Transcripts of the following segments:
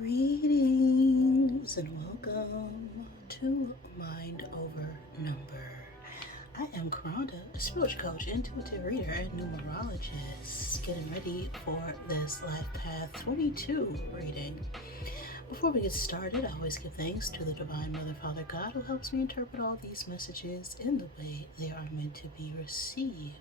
Greetings and welcome to Mind Over Number. I am Karanda, a spiritual coach, intuitive reader, and numerologist, getting ready for this Life Path 22 reading. Before we get started, I always give thanks to the Divine Mother, Father, God, who helps me interpret all these messages in the way they are meant to be received.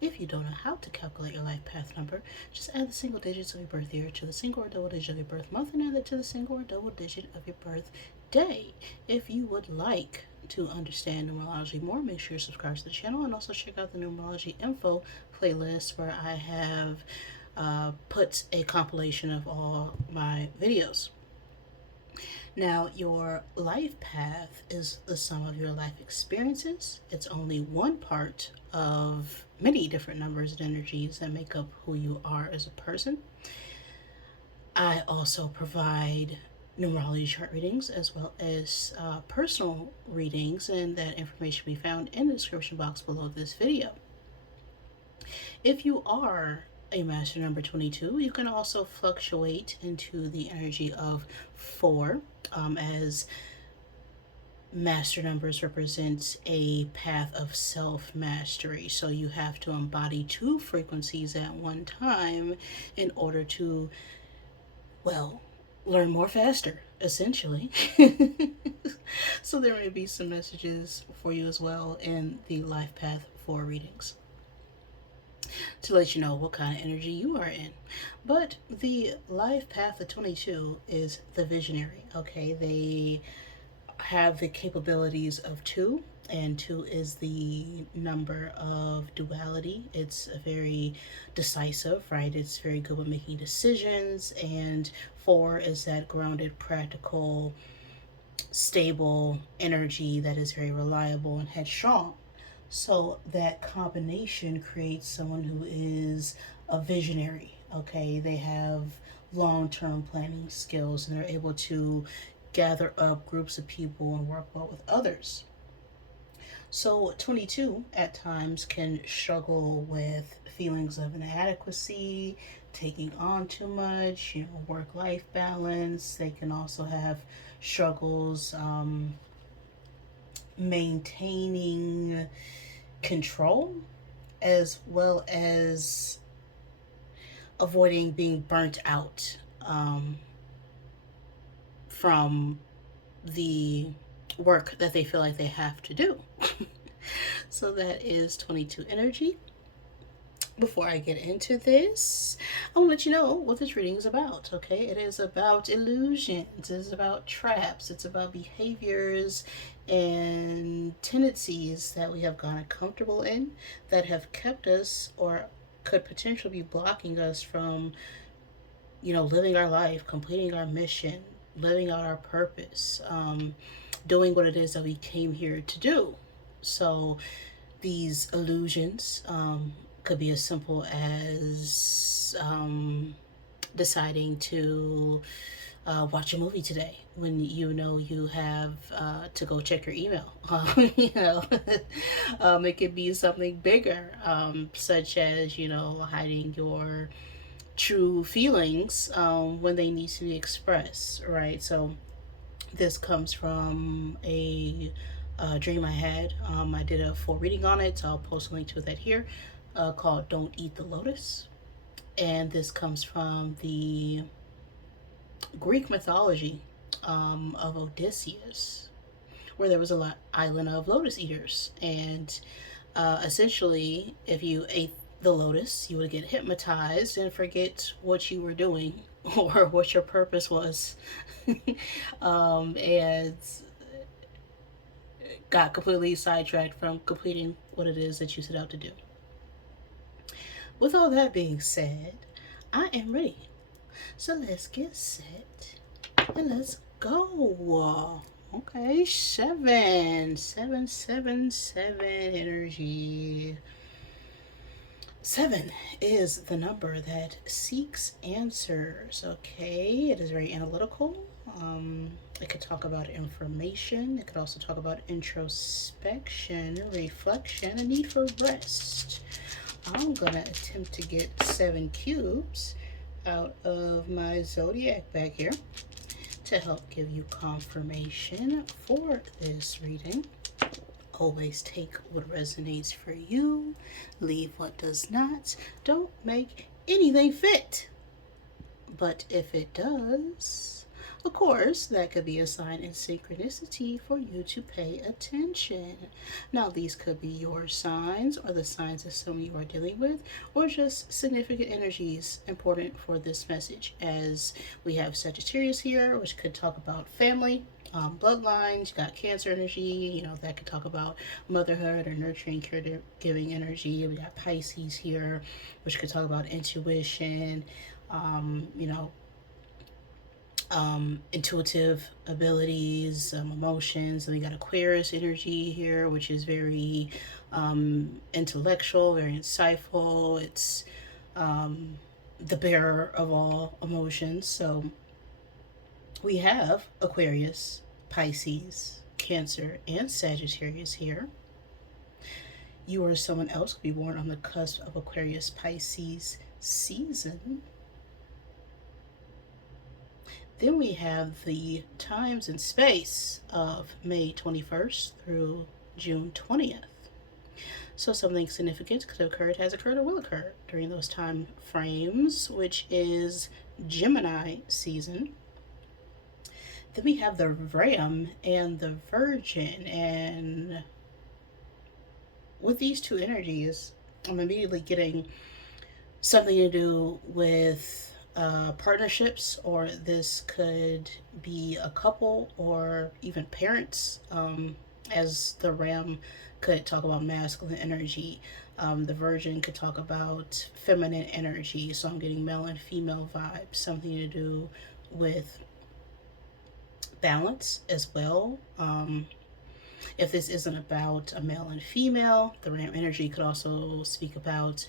If you don't know how to calculate your life path number, just add the single digits of your birth year to the single or double digit of your birth month and add that to the single or double digit of your birth day. If you would like to understand numerology more, make sure you subscribe to the channel and also check out the numerology info playlist where I have put a compilation of all my videos. Now, your life path is the sum of your life experiences. It's only one part of many different numbers and energies that make up who you are as a person. I also provide numerology chart readings as well as personal readings, and that information will be found in the description box below this video. If you are a master number 22, you can also fluctuate into the energy of 4, as master numbers represent a path of self-mastery. So you have to embody 2 frequencies at one time in order to, learn more faster, essentially. So there may be some messages for you as well in the Life Path 4 readings to let you know what kind of energy you are in. But the life path of 22 is the visionary, okay? They have the capabilities of 2, and 2 is the number of duality. It's very decisive, right? It's very good with making decisions, and 4 is that grounded, practical, stable energy that is very reliable and headstrong. So that combination creates someone who is a visionary, okay? They have long-term planning skills and they're able to gather up groups of people and work well with others. So 22 at times can struggle with feelings of inadequacy, taking on too much, work-life balance. They can also have struggles maintaining control, as well as avoiding being burnt out from the work that they feel like they have to do. So that is 22 energy. Before I get into this, I want to let you know what this reading is about, okay? It is about illusions, it's about traps, it's about behaviors and tendencies that we have gotten comfortable in that have kept us or could potentially be blocking us from, living our life, completing our mission, living out our purpose, doing what it is that we came here to do. So these illusions could be as simple as deciding to watch a movie today when you have to go check your email. It could be something bigger, such as hiding your true feelings when they need to be expressed, right? So this comes from a dream I had. I did a full reading on it, so I'll post a link to that here, called Don't Eat the Lotus. And this comes from the Greek mythology of Odysseus, where there was a island of lotus eaters. And essentially, if you ate the lotus, you would get hypnotized and forget what you were doing or what your purpose was. And got completely sidetracked from completing what it is that you set out to do. With all that being said, I am ready. So let's get set and let's go. Okay, 7 energy. 7 is the number that seeks answers, okay? It is very analytical. It could talk about information. It could also talk about introspection, reflection, a need for rest. I'm gonna attempt to get 7 cubes out of my zodiac bag here to help give you confirmation for this reading. Always take what resonates for you, leave what does not. Don't make anything fit. But if it does, of course, that could be a sign in synchronicity for you to pay attention. Now, these could be your signs or the signs of someone you are dealing with, or just significant energies important for this message. As we have Sagittarius here, which could talk about family, bloodlines. You got Cancer energy, that could talk about motherhood or nurturing, caregiving energy. We got Pisces here, which could talk about intuition, um, you know, intuitive abilities, emotions. And we got Aquarius energy here, which is very intellectual, very insightful. It's the bearer of all emotions. So we have Aquarius, Pisces, Cancer, and Sagittarius here. You or someone else could be born on the cusp of Aquarius Pisces season. Then we have the times and space of May 21st through June 20th. So something significant could have occurred, has occurred, or will occur during those time frames, which is Gemini season. Then we have the Ram and the Virgin. And with these two energies, I'm immediately getting something to do with partnerships, or this could be a couple or even parents, as the Ram could talk about masculine energy. The Virgin could talk about feminine energy. So I'm getting male and female vibes, something to do with balance as well. If this isn't about a male and female, the Ram energy could also speak about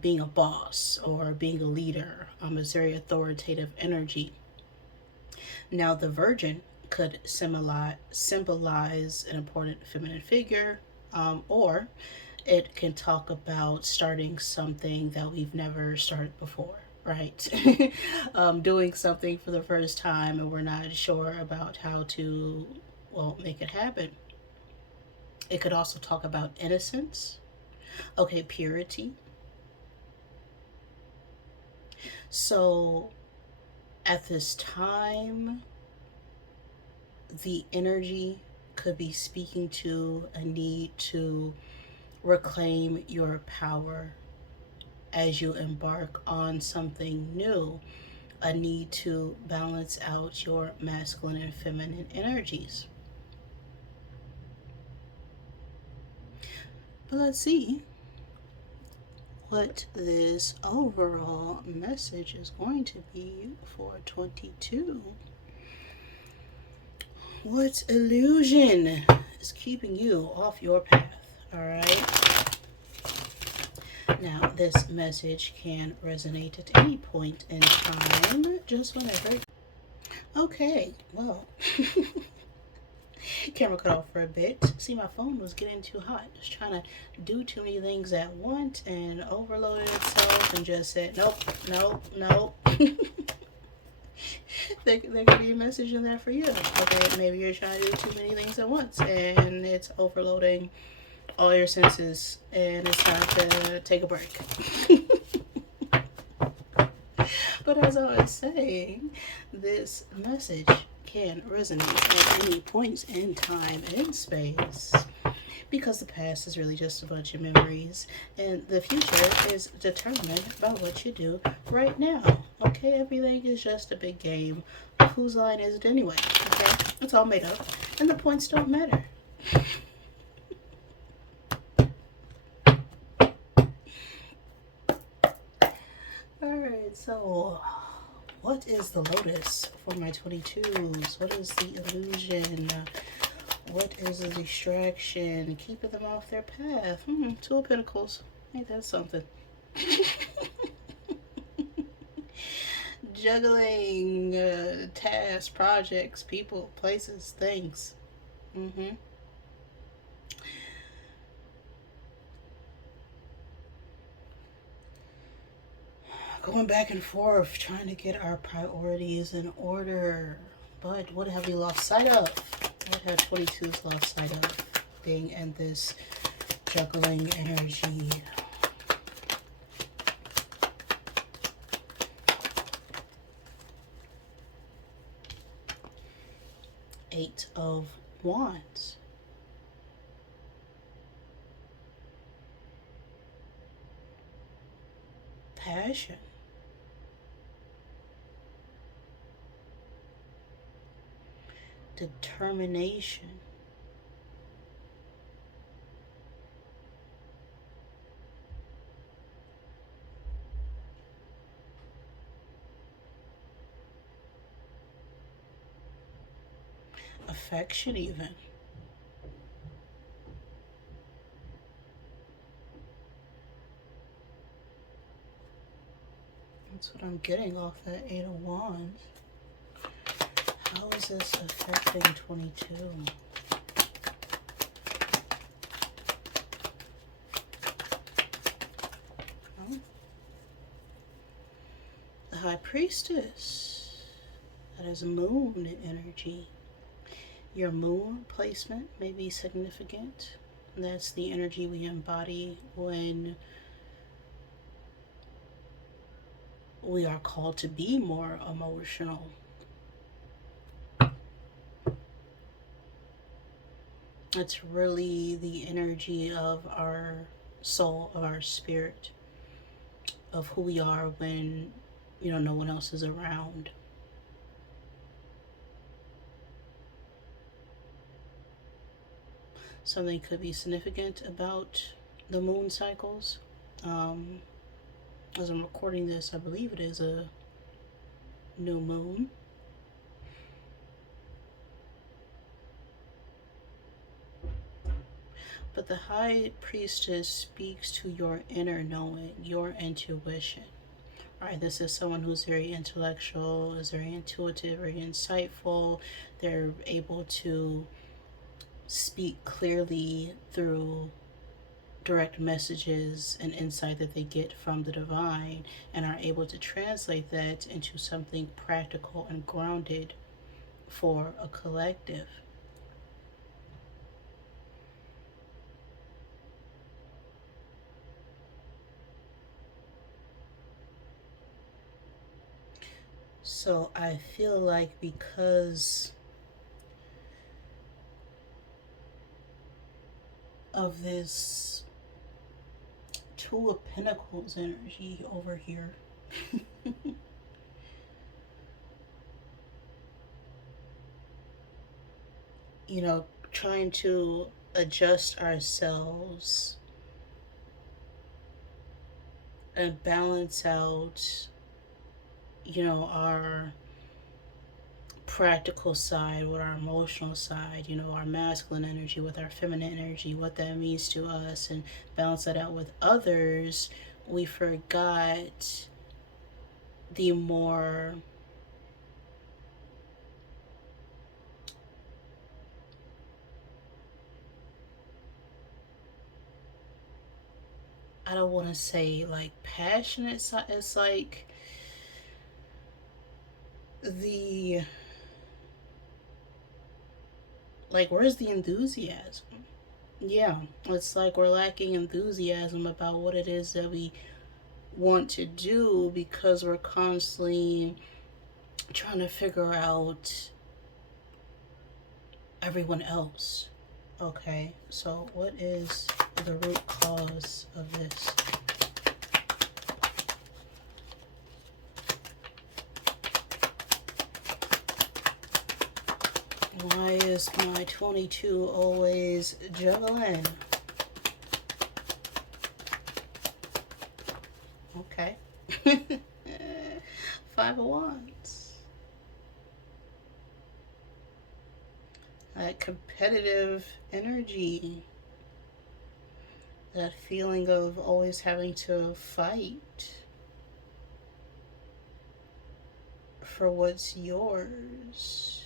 being a boss or being a leader. It's very authoritative energy. Now, the Virgin could symbolize an important feminine figure, or it can talk about starting something that we've never started before, right? Doing something for the first time and we're not sure about how to, make it happen. It could also talk about innocence, purity. So at this time, the energy could be speaking to a need to reclaim your power as you embark on something new, a need to balance out your masculine and feminine energies. But let's see what this overall message is going to be for 22. What illusion is keeping you off your path? All right. Now, this message can resonate at any point in time, just whenever. Okay, well, camera cut off for a bit. See, my phone was getting too hot. Just trying to do too many things at once and overloaded itself and just said, nope. there could be a message in there for you. Okay, maybe you're trying to do too many things at once and it's overloading all your senses and it's time to take a break. But as I was saying, this message can resonate at any point in time and space, because the past is really just a bunch of memories and the future is determined by what you do right now. Okay, everything is just a big game of whose line is it anyway. Okay, it's all made up and the points don't matter. Alright, so what is the lotus for my 22s? What is the illusion? What is the distraction? Keeping them off their path. Two of Pentacles. Ain't that something? Juggling tasks, projects, people, places, things. going back and forth, trying to get our priorities in order. But what have we lost sight of? What have 22s lost sight of? Being in this juggling energy. Eight of Wands. Passion. Determination. Affection even. That's what I'm getting off that Eight of Wands. How is this affecting 22? Oh. The High Priestess. That is moon energy. Your moon placement may be significant. That's the energy we embody when we are called to be more emotional. It's really the energy of our soul, of our spirit, of who we are when, no one else is around. Something could be significant about the moon cycles. As I'm recording this, I believe it is a new moon. But the High Priestess speaks to your inner knowing, your intuition. All right, this is someone who's very intellectual, is very intuitive, very insightful. They're able to speak clearly through direct messages and insight that they get from the divine, and are able to translate that into something practical and grounded for a collective. So I feel like because of this Two of Pentacles energy over here, trying to adjust ourselves and balance out, our practical side with our emotional side, our masculine energy with our feminine energy, what that means to us, and balance that out with others. We forgot the more I don't want to say like passionate side. It's like where's the enthusiasm? Yeah, it's like we're lacking enthusiasm about what it is that we want to do, because we're constantly trying to figure out everyone else. Okay, so what is the root cause of this? Why is my 22 always juggling? Okay. Five of Wands. That competitive energy. That feeling of always having to fight for what's yours.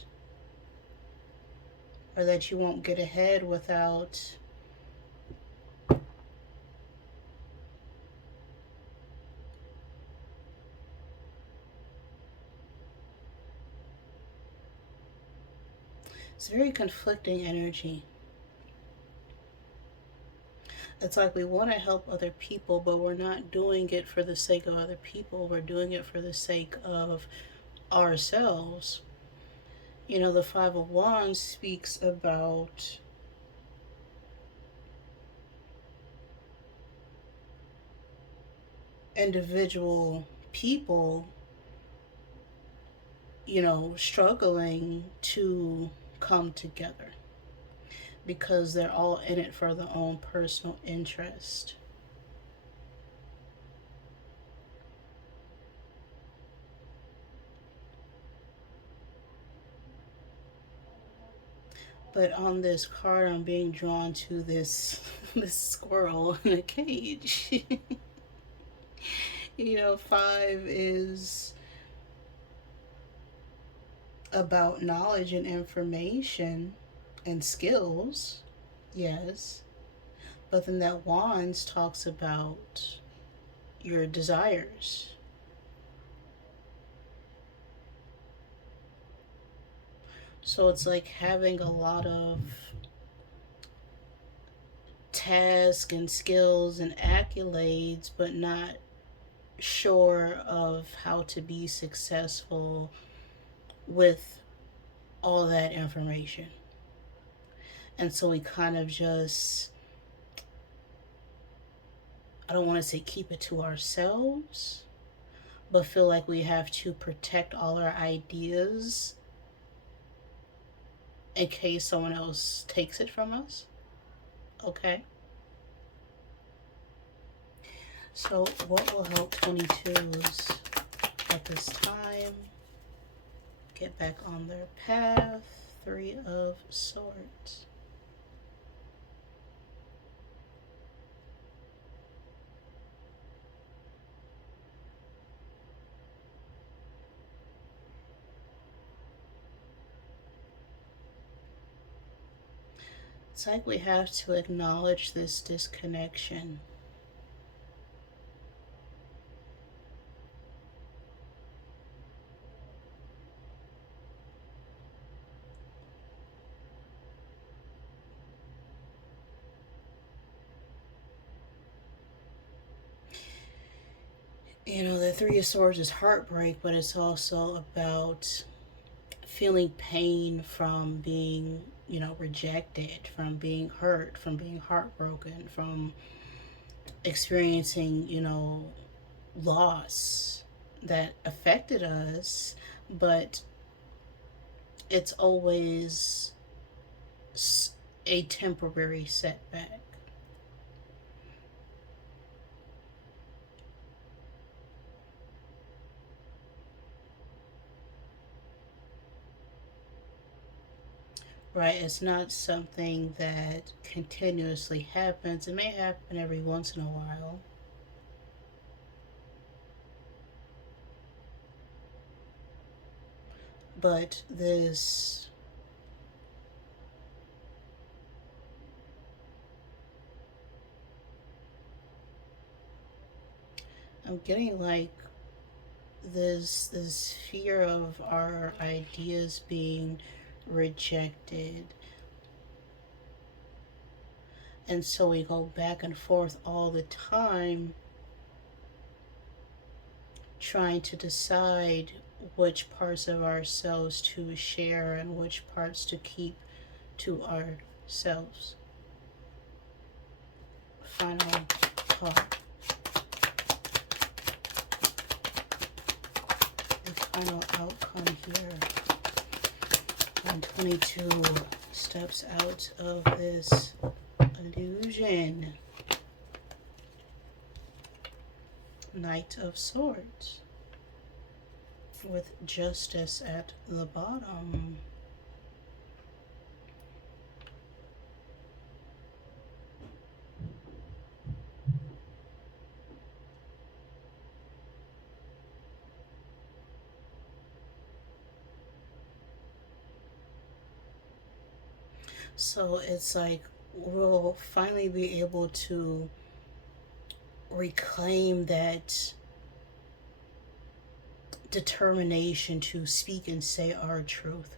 Or that you won't get ahead without It's very conflicting energy. It's like we want to help other people, but we're not doing it for the sake of other people. We're doing it for the sake of ourselves. You know, the Five of Wands speaks about individual people, you know, struggling to come together because they're all in it for their own personal interest. But on this card, I'm being drawn to this this squirrel in a cage. You know, five is about knowledge and information and skills, yes. But then that wands talks about your desires. So it's like having a lot of tasks and skills and accolades, but not sure of how to be successful with all that information. And so we kind of just, I don't want to say keep it to ourselves, but feel like we have to protect all our ideas in case someone else takes it from us. Okay? So, what will help 22s at this time get back on their path? Three of Swords. It's like we have to acknowledge this disconnection. You know, the Three of Swords is heartbreak, but it's also about feeling pain from being, you know, rejected, from being hurt, from being heartbroken, from experiencing, you know, loss that affected us, but it's always a temporary setback. Right? It's not something that continuously happens. It may happen every once in a while. But this I'm getting like this fear of our ideas being rejected, and so we go back and forth all the time trying to decide which parts of ourselves to share and which parts to keep to ourselves. Final thought. The final outcome here. When 22 steps out of this illusion. Knight of Swords with Justice at the bottom. So it's like we'll finally be able to reclaim that determination to speak and say our truth.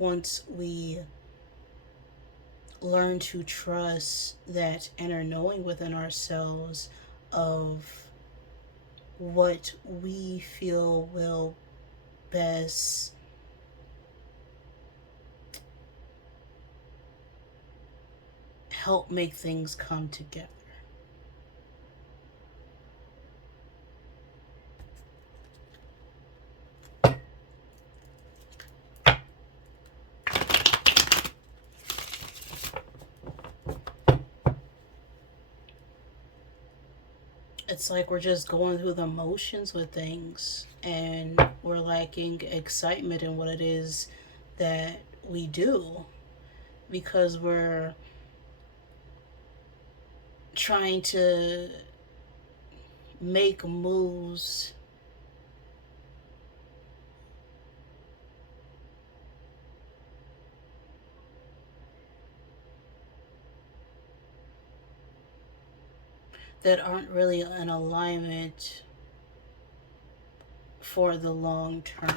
once we learn to trust that inner knowing within ourselves of what we feel will best help make things come together. It's like we're just going through the motions with things and we're lacking excitement in what it is that we do because we're trying to make moves that aren't really in alignment for the long term.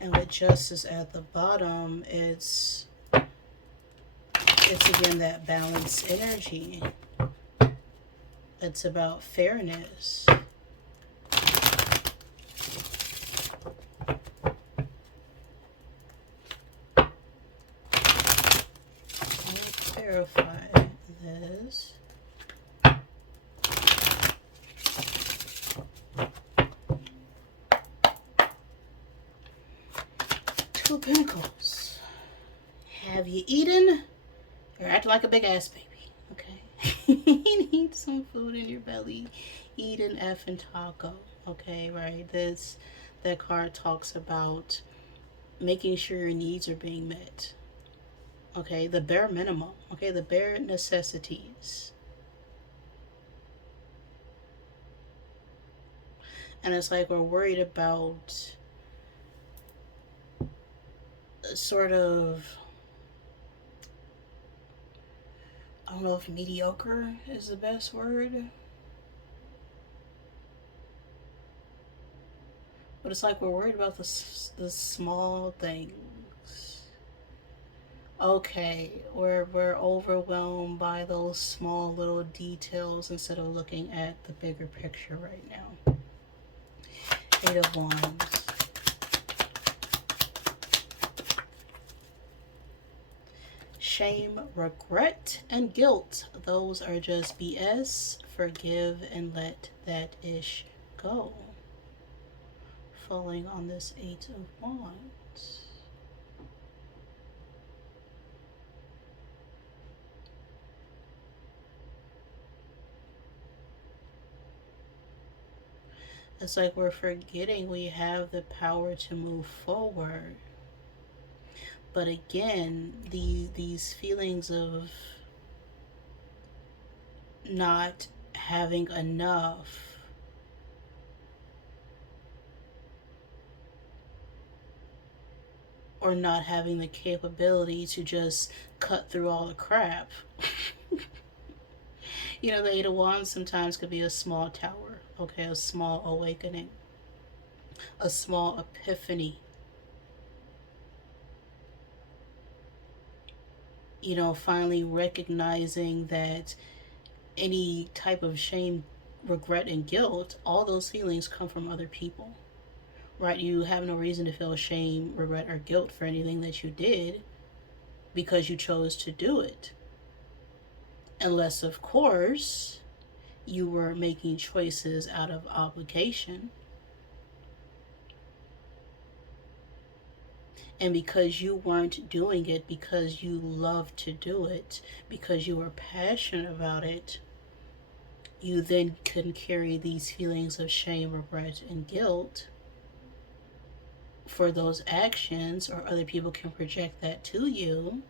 And with justice at the bottom, it's again that balanced energy. It's about fairness. Clarify this. Two of Pentacles. Have you eaten? You're acting like a big ass baby. Okay. You need some food in your belly. Eat an effing taco. Okay, right? That card talks about making sure your needs are being met. Okay, the bare minimum. Okay, the bare necessities. And it's like we're worried about sort of, I don't know if mediocre is the best word, but it's like we're worried about the small things. Okay, we're overwhelmed by those small little details instead of looking at the bigger picture right now. Eight of Wands. Shame, regret, and guilt. Those are just BS. Forgive and let that ish go. Falling on this Eight of Wands. It's like we're forgetting we have the power to move forward. But again, these feelings of not having enough or not having the capability to just cut through all the crap. You know, the Eight of Wands sometimes could be a small tower, okay, a small awakening, a small epiphany. You know, finally recognizing that any type of shame, regret, and guilt, all those feelings come from other people, right? You have no reason to feel shame, regret, or guilt for anything that you did because you chose to do it. Unless, of course, you were making choices out of obligation. And because you weren't doing it because you loved to do it, because you were passionate about it, you then can carry these feelings of shame, regret, and guilt for those actions, or other people can project that to you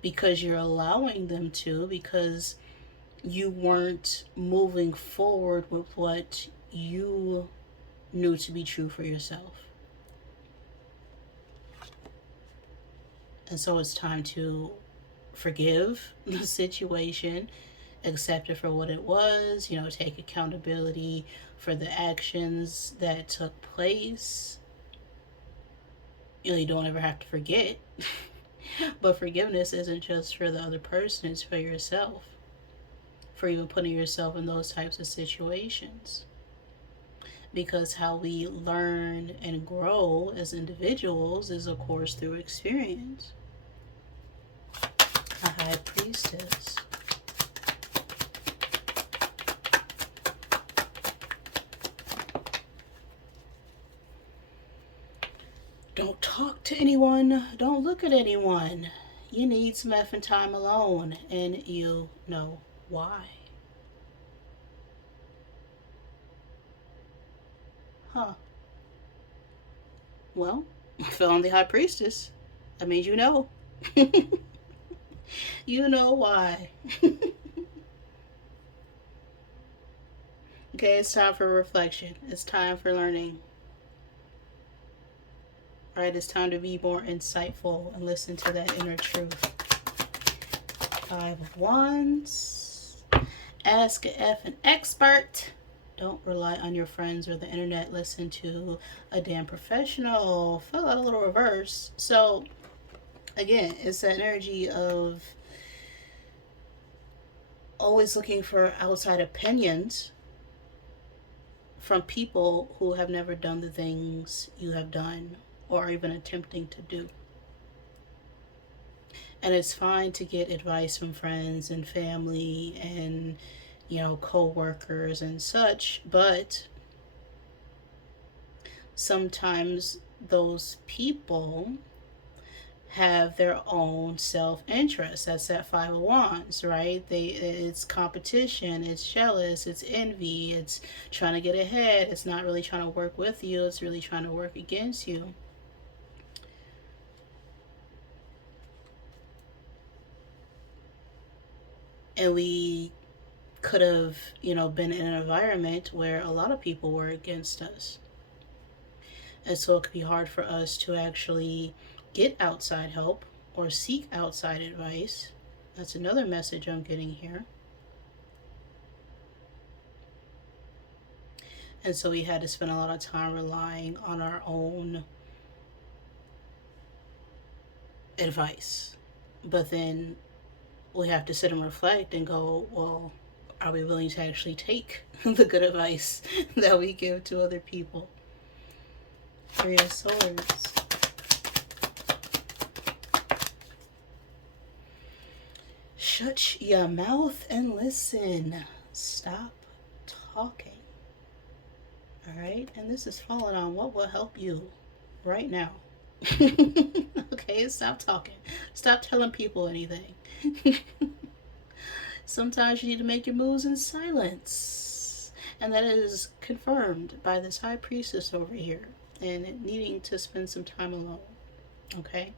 because you're allowing them to, because you weren't moving forward with what you knew to be true for yourself. And so it's time to forgive the situation, accept it for what it was, take accountability for the actions that took place. You don't ever have to forget. But forgiveness isn't just for the other person, it's for yourself, for even putting yourself in those types of situations. Because how we learn and grow as individuals is, of course, through experience. A high priestess. Don't talk to anyone. Don't look at anyone. You need some effing time alone, and you know why. Huh. Well, fell on the high priestess. I mean, you know. You know why. Okay, it's time for reflection. It's time for learning. All right, it's time to be more insightful and listen to that inner truth. 5 of Wands. Ask an expert. Don't rely on your friends or the internet. Listen to a damn professional. Felt out a little reverse. So, again, it's that energy of always looking for outside opinions from people who have never done the things you have done or are even attempting to do. And it's fine to get advice from friends and family and, co-workers and such, but sometimes those people have their own self-interest. That's that 5 of Wands, right? It's competition, it's jealous, it's envy, it's trying to get ahead. It's not really trying to work with you, it's really trying to work against you. And we could have, been in an environment where a lot of people were against us. And so it could be hard for us to actually get outside help or seek outside advice. That's another message I'm getting here. And so we had to spend a lot of time relying on our own advice. But then we have to sit and reflect and go, well, are we willing to actually take the good advice that we give to other people? 3 of Swords. Shut your mouth and listen. Stop talking. All right? And this is falling on what will help you right now. Okay, stop talking. Stop telling people anything. Sometimes you need to make your moves in silence. And that is confirmed by this high priestess over here and needing to spend some time alone. Okay?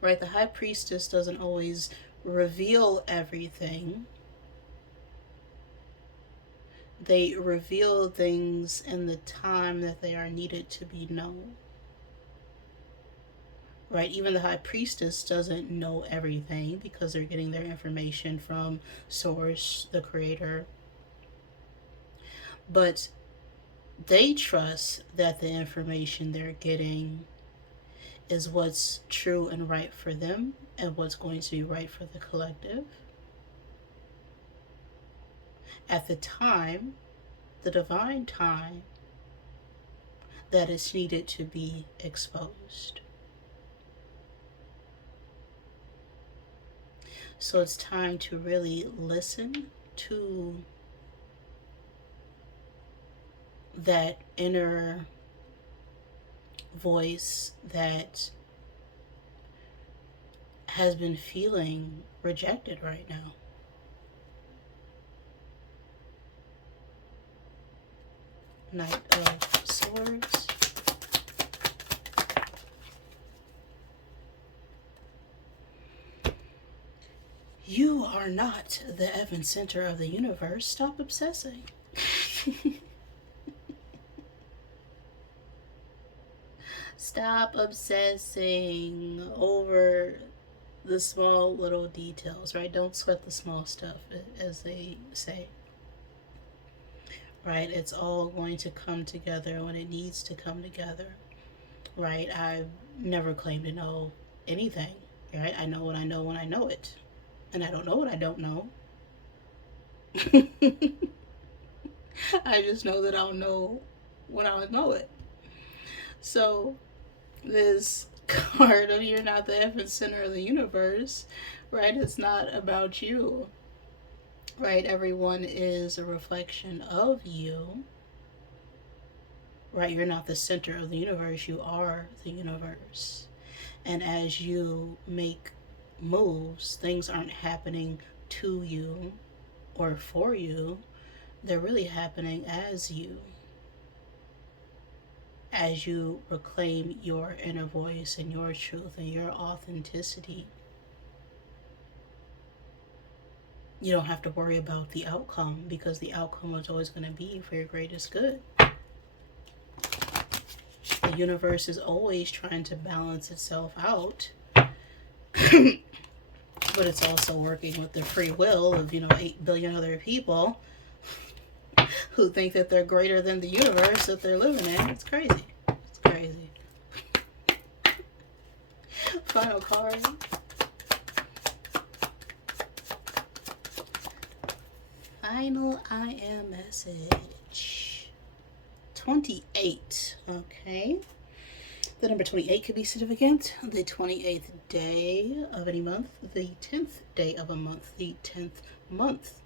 Right? The high priestess doesn't always reveal everything. They reveal things in the time that they are needed to be known. Right? Even the high priestess doesn't know everything because they're getting their information from source, the creator. But they trust that the information they're getting is what's true and right for them and what's going to be right for the collective. At the time, the divine time that is needed to be exposed. So it's time to really listen to that inner voice that has been feeling rejected right now. Knight of Swords. You are not the epicenter of the universe. Stop obsessing. Stop obsessing over the small little details, right? Don't sweat the small stuff, as they say, right? It's all going to come together when it needs to come together, right? I've never claimed to know anything, right? I know what I know when I know it, and I don't know what I don't know. I just know that I'll know when I know it. So, this card of you're not the effing center of the universe, right? It's not about you, right? Everyone is a reflection of you, right? You're not the center of the universe, you are the universe. And as you make moves, things aren't happening to you or for you, they're really happening as you. As you reclaim your inner voice and your truth and your authenticity, you don't have to worry about the outcome, because the outcome is always going to be for your greatest good. The universe is always trying to balance itself out, but it's also working with the free will of, 8 billion other people who think that they're greater than the universe that they're living in. It's crazy. It's crazy. Final card. Final I am message. 28. Okay. The number 28 could be significant. The 28th day of any month. The 10th day of a month. The 10th month.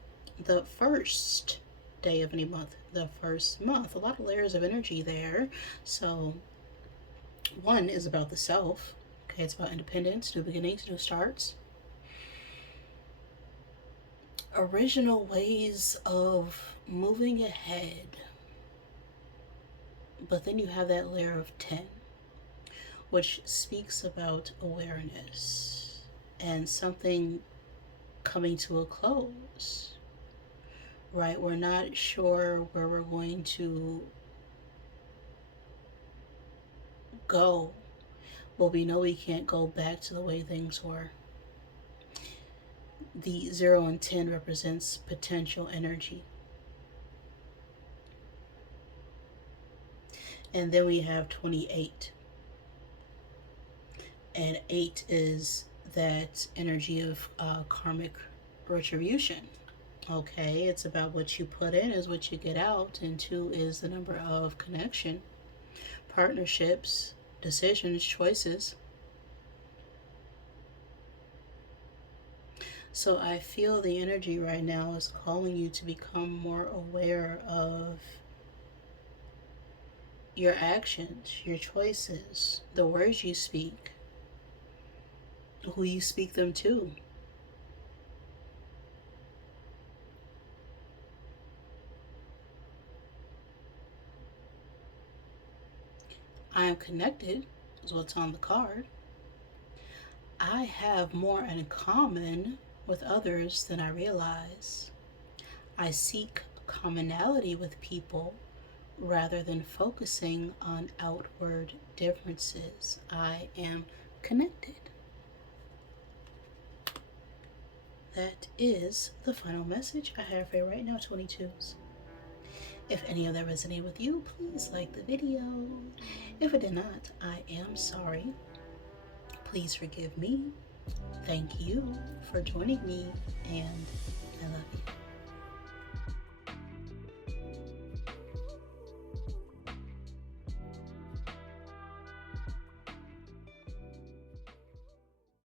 The first day of any month. The first month. A lot of layers of energy there. So, one is about the self. Okay, it's about independence, new beginnings, new starts. Original ways of moving ahead. But then you have that layer of 10, which speaks about awareness and something coming to a close, right? We're not sure where we're going to go, but we know we can't go back to the way things were. The 0 and 10 represents potential energy. And then we have 28. And 8 is that energy of karmic retribution. Okay, it's about what you put in is what you get out. And 2 is the number of connection, partnerships, decisions, choices. So I feel the energy right now is calling you to become more aware of your actions, your choices, the words you speak, who you speak them to. I am connected, is what's on the card. I have more in common with others than I realize. I seek commonality with people rather than focusing on outward differences. I am connected. That is the final message I have for you right now, 22s. If any of that resonated with you, please like the video. If it did not, I am sorry. Please forgive me. Thank you for joining me, and